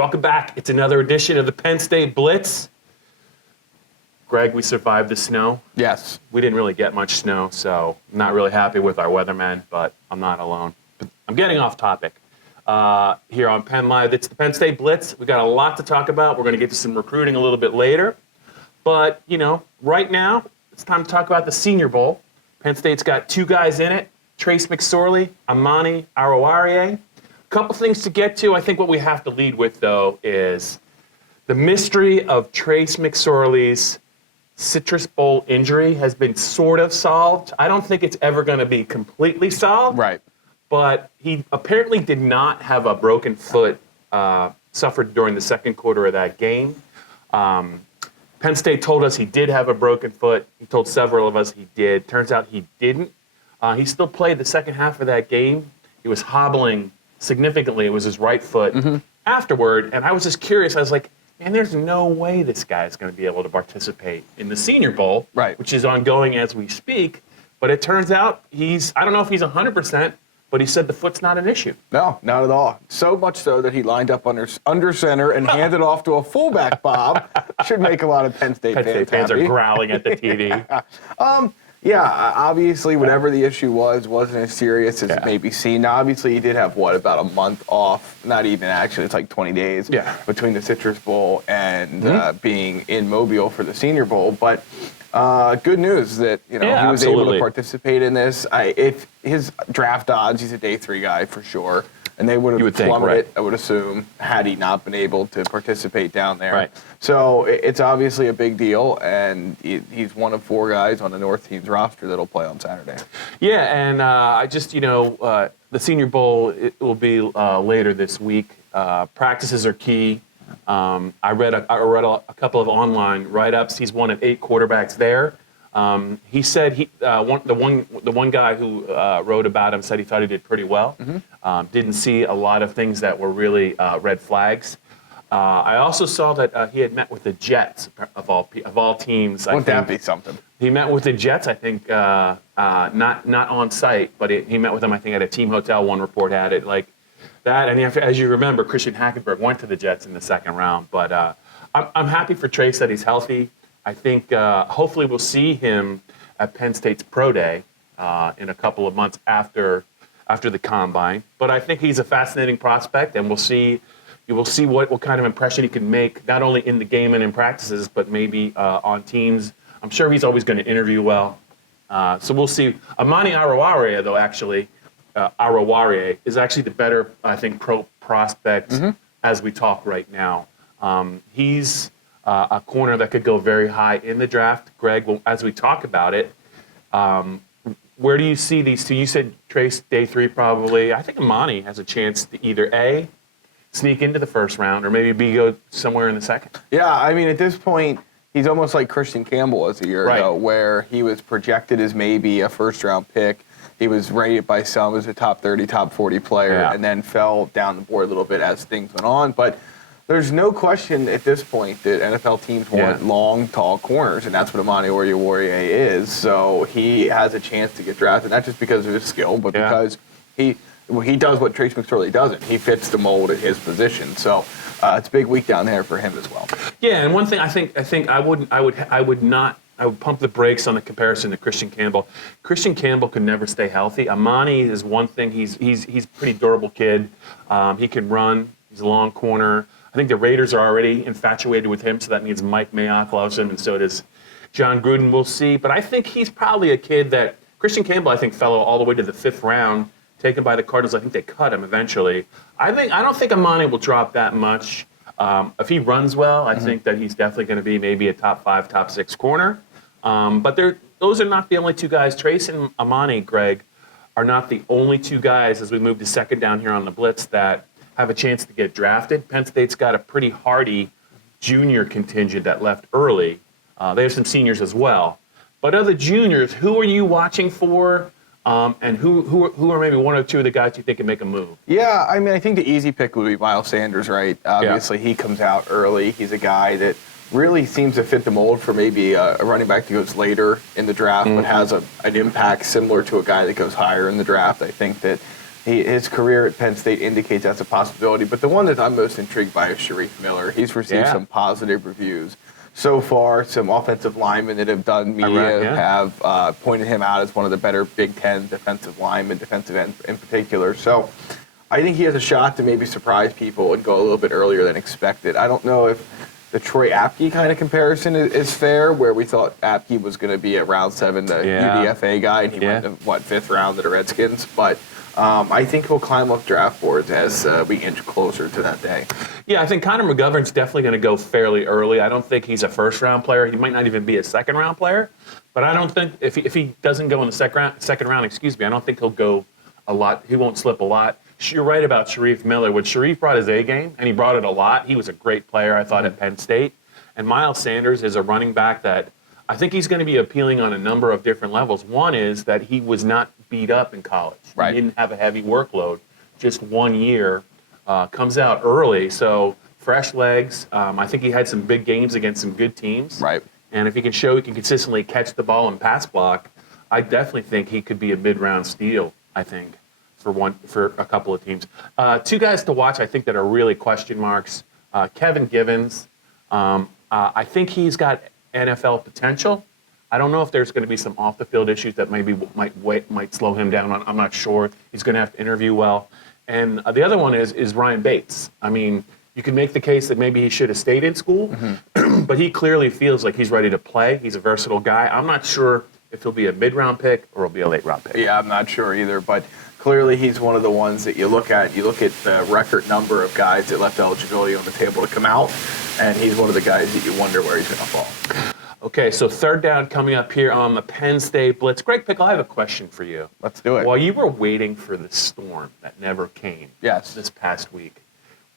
Welcome back. It's another edition of the Penn State Blitz. Greg, we survived the snow. Yes. We didn't really get much snow, so I'm not really happy with our weathermen, but I'm not alone. I'm getting off topic. Here on Penn Live, it's the Penn State Blitz. We got a lot to talk about. We're going to get to some recruiting a little bit later. But, right now, it's time to talk about the Senior Bowl. Penn State's got two guys in it, Trace McSorley, Amani Oruwariye. Couple things to get to. I think what we have to lead with, though, is the mystery of Trace McSorley's Citrus Bowl injury has been sort of solved. I don't think it's ever going to be completely solved. Right. But he apparently did not have a broken foot suffered during the second quarter of that game. Penn State told us he did have a broken foot. He told several of us he did. Turns out he didn't. He still played the second half of that game. He was hobbling significantly. It was his right foot afterward. And I was just curious. I was like, man, there's no way this guy is going to be able to participate in the Senior Bowl, right, which is ongoing as we speak. But it turns out I don't know if he's 100%, but he said the foot's not an issue. No, not at all. So much so that he lined up under center and handed off to a fullback, Bob. Should make a lot of Penn State fans are growling at the TV. Yeah, obviously, whatever the issue wasn't as serious as it may be seen. Now, obviously, he did have, about a month off? Not even, actually. It's like 20 days between the Citrus Bowl and being in Mobile for the Senior Bowl. But good news that, he was able to participate in this. If his draft odds, he's a day 3 guy for sure. And they would have plummeted, I would assume, had he not been able to participate down there. Right. So it's obviously a big deal, and he's one of 4 guys on the North team's roster that'll play on Saturday. Yeah, and I just, the Senior Bowl, it will be later this week. Practices are key. I read a couple of online write-ups. He's one of 8 quarterbacks there. He said the one guy who wrote about him said he thought he did pretty well. Didn't see a lot of things that were really red flags. I also saw that he had met with the Jets of all teams. Wouldn't that be something? He met with the Jets, I think, not on site, but he met with them, I think, at a team hotel. One report had it like that. And as you remember, Christian Hackenberg went to the Jets in the second round. But I'm happy for Trace that he's healthy. I think hopefully we'll see him at Penn State's Pro Day in a couple of months after the Combine. But I think he's a fascinating prospect, and you will see what kind of impression he can make, not only in the game and in practices, but maybe on teams. I'm sure he's always going to interview well. So we'll see. Amani Oruwariye, though, Oruwariye is actually the better, I think, pro prospect as we talk right now. He's a corner that could go very high in the draft. Greg, as we talk about it, where do you see these two? You said Trace day 3 probably. I think Amani has a chance to either A, sneak into the first round, or maybe B, go somewhere in the second. Yeah, I mean, at this point, he's almost like Christian Campbell was a year ago, where he was projected as maybe a first-round pick. He was rated by some as a top 30, top 40 player, and then fell down the board a little bit as things went on. But there's no question at this point that NFL teams want long, tall corners, and that's what Amani Oruwariye is. So he has a chance to get drafted, not just because of his skill, but because he does what Trace McSorley doesn't. He fits the mold at his position. So it's a big week down there for him as well. Yeah, and one thing I think I would pump the brakes on the comparison to Christian Campbell. Christian Campbell could never stay healthy. Amani is one thing. He's a pretty durable kid. He can run. He's a long corner. I think the Raiders are already infatuated with him, so that means Mike Mayock loves him, and so does John Gruden. We'll see. But I think he's probably a kid that Christian Campbell, I think, fell all the way to the 5th round, taken by the Cardinals. I think they cut him eventually. I don't think Amani will drop that much. If he runs well, I think that he's definitely going to be maybe a top 5, top 6 corner. But those are not the only 2 guys. Trace and Amani, Greg, are not the only 2 guys as we move to second down here on the Blitz that have a chance to get drafted. Penn State's got a pretty hardy junior contingent that left early. They have some seniors as well. But of the juniors, who are you watching for? And who are maybe 1 or 2 of the guys you think can make a move? Yeah, I mean, I think the easy pick would be Miles Sanders, right? Obviously, he comes out early. He's a guy that really seems to fit the mold for maybe a running back that goes later in the draft, but has an impact similar to a guy that goes higher in the draft. I think that His career at Penn State indicates that's a possibility. But the one that I'm most intrigued by is Sharif Miller. He's received some positive reviews so far. Some offensive linemen that have done media have pointed him out as one of the better Big Ten defensive linemen, defensive end in particular. So I think he has a shot to maybe surprise people and go a little bit earlier than expected. I don't know if the Troy Apke kind of comparison is fair, where we thought Apke was going to be a round 7, the UDFA guy, and he went to, 5th round to the Redskins. But I think he'll climb up draft boards as we inch closer to that day. Yeah, I think Connor McGovern's definitely going to go fairly early. I don't think he's a first-round player. He might not even be a second-round player. But I don't think, if he doesn't go in the second round, I don't think he'll go a lot. He won't slip a lot. You're right about Sharif Miller. When Sharif brought his A game, and he brought it a lot, he was a great player, I thought, at Penn State. And Miles Sanders is a running back that I think he's going to be appealing on a number of different levels. One is that he was not beat up in college. Right. He didn't have a heavy workload. Just 1 year. Comes out early, so fresh legs. I think he had some big games against some good teams. Right. And if he can show he can consistently catch the ball and pass block, I definitely think he could be a mid-round steal, I think, for a couple of teams. Two guys to watch, I think, that are really question marks. Kevin Givens. I think he's got NFL potential. I don't know if there's going to be some off-the-field issues that maybe might slow him down. I'm not sure. He's going to have to interview well. And the other one is Ryan Bates. I mean, you can make the case that maybe he should have stayed in school, but he clearly feels like he's ready to play. He's a versatile guy. I'm not sure if he'll be a mid-round pick or he'll be a late-round pick. Yeah, I'm not sure either, but clearly he's one of the ones that you look at. You look at the record number of guys that left eligibility on the table to come out, and he's one of the guys that you wonder where he's going to fall. Okay, so third down coming up here on the Penn State Blitz. Greg Pickle, I have a question for you. Let's do it. While you were waiting for the storm that never came this past week,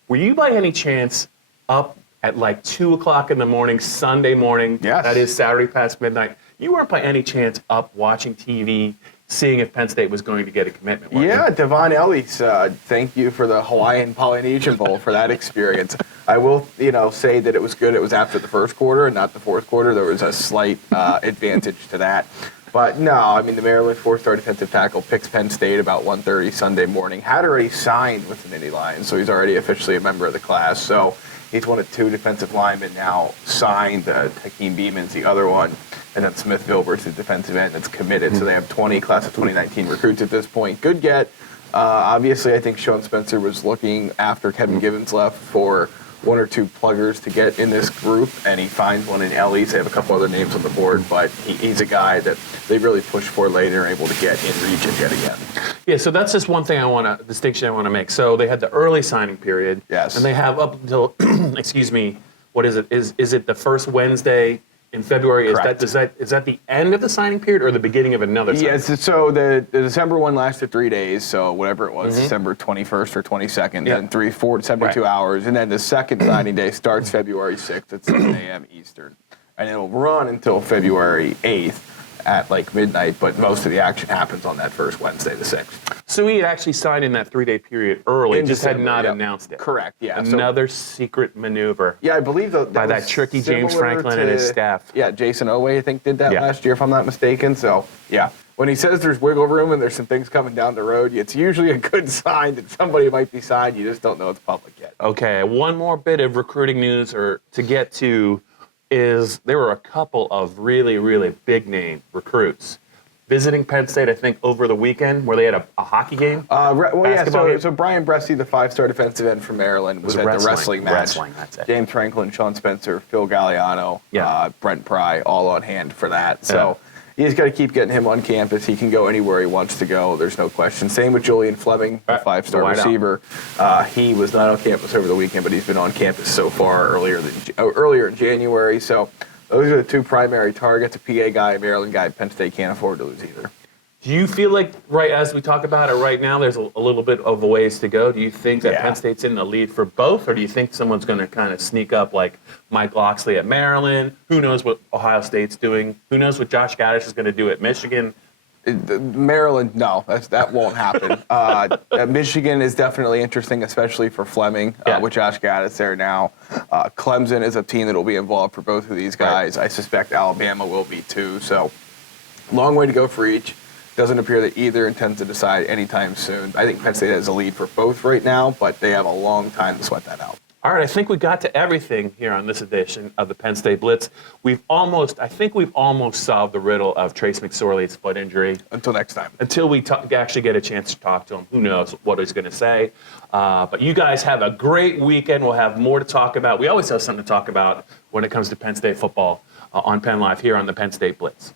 were you by any chance up at like 2 o'clock in the morning, Sunday morning? Yes. That is Saturday past midnight. You weren't by any chance up watching TV, seeing if Penn State was going to get a commitment? Yeah, Devon Ellies, thank you for the Hawaiian-Polynesian Bowl for that experience. I will, say that it was good. It was after the first quarter and not the fourth quarter. There was a slight advantage to that. But no, I mean, the Maryland four-star defensive tackle picks Penn State about 1:30 Sunday morning. Had already signed with the Nittany Lions, so he's already officially a member of the class. So he's one of 2 defensive linemen now signed. Hakeem Beeman's the other one. And then Smith Vilbert's the defensive end that's committed. So they have 20 class of 2019 recruits at this point. Good get. Obviously, I think Sean Spencer was looking after Kevin Givens left for 1 or 2 pluggers to get in this group, and he finds one in Ellies. They have a couple other names on the board, but he's a guy that they really pushed for later and able to get in region yet again. Yeah, so that's just one thing distinction I want to make. So they had the early signing period. Yes. And they have up until, excuse me, what is it? Is it the first Wednesday in February? Correct. Is that the end of the signing period or the beginning of another signing period? Yes, so the December one lasted 3 days, so whatever it was, December 21st or 22nd, then 72 hours, and then the second signing day starts February 6th at 7 a.m. Eastern, and it'll run until February 8th at like midnight, but most of the action happens on that first Wednesday, the 6th. So he had actually signed in that 3-day period early, just December, had not announced it. Correct, yeah. Another secret maneuver. Yeah, I believe by that tricky James Franklin and his staff. Yeah, Jason Oweh, I think, did that last year, if I'm not mistaken. So, yeah, when he says there's wiggle room and there's some things coming down the road, it's usually a good sign that somebody might be signed. You just don't know it's public yet. Okay, one more bit of recruiting news to get to is there were a couple of really, really big-name recruits visiting Penn State, I think, over the weekend, where they had a hockey game. So Bryan Bresee, the 5-star defensive end from Maryland, was at the wrestling match. Wrestling, that's it. James Franklin, Sean Spencer, Phil Galliano, Brent Pry, all on hand for that. So you just got to keep getting him on campus. He can go anywhere he wants to go. There's no question. Same with Julian Fleming, the 5-star receiver. He was not on campus over the weekend, but he's been on campus so far earlier in January. So those are the 2 primary targets, a PA guy, a Maryland guy. Penn State can't afford to lose either. Do you feel like, right as we talk about it right now, there's a little bit of a ways to go? Do you think that Penn State's in the lead for both, or do you think someone's going to kind of sneak up like Mike Loxley at Maryland? Who knows what Ohio State's doing? Who knows what Josh Gaddish is going to do at Michigan? Maryland, no, that won't happen. Michigan is definitely interesting, especially for Fleming, with Josh Gaddish there now. Clemson is a team that will be involved for both of these guys. Right. I suspect Alabama will be too. So long way to go for each. Doesn't appear that either intends to decide anytime soon. I think Penn State has a lead for both right now, but they have a long time to sweat that out. All right, I think we got to everything here on this edition of the Penn State Blitz. I think we've almost solved the riddle of Trace McSorley's foot injury. Until next time. Until we actually get a chance to talk to him. Who knows what he's going to say. But you guys have a great weekend. We'll have more to talk about. We always have something to talk about when it comes to Penn State football on Penn Live here on the Penn State Blitz.